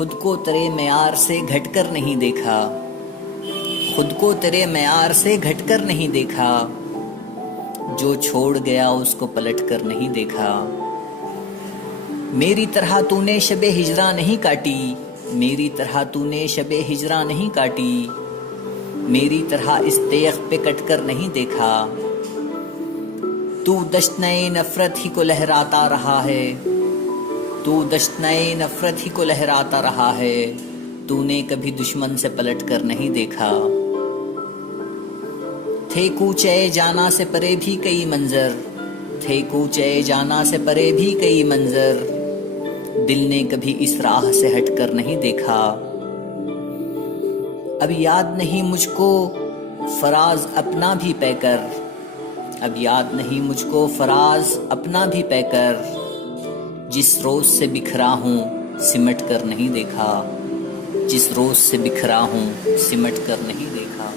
خود کو تیرے معیار سے گھٹ کر نہیں دیکھا، خود کو تیرے معیار سے گھٹ کر نہیں دیکھا، جو چھوڑ گیا اس کو پلٹ کر نہیں دیکھا۔ میری طرح تو نے شب ہجراں نہیں کاٹی، میری طرح تو نے شب ہجراں نہیں کاٹی، میری طرح اس تیغ پہ کٹ کر نہیں دیکھا۔ تو دشنۂ نفرت ہی کو لہراتا رہا ہے، تو دشنۂ نفرت ہی کو لہراتا رہا ہے، تو نے کبھی دشمن سے پلٹ کر نہیں دیکھا۔ تھے کوچے جانا سے پرے بھی کئی منظر، تھے کوچے جانا سے پرے بھی کئی منظر، دل نے کبھی اس راہ سے ہٹ کر نہیں دیکھا۔ اب یاد نہیں مجھ کو فراز اپنا بھی پے کر، اب یاد نہیں مجھ کو فراز اپنا بھی پے کر، جس روز سے بکھرا ہوں سمٹ کر نہیں دیکھا، جس روز سے بکھرا ہوں سمٹ کر نہیں دیکھا۔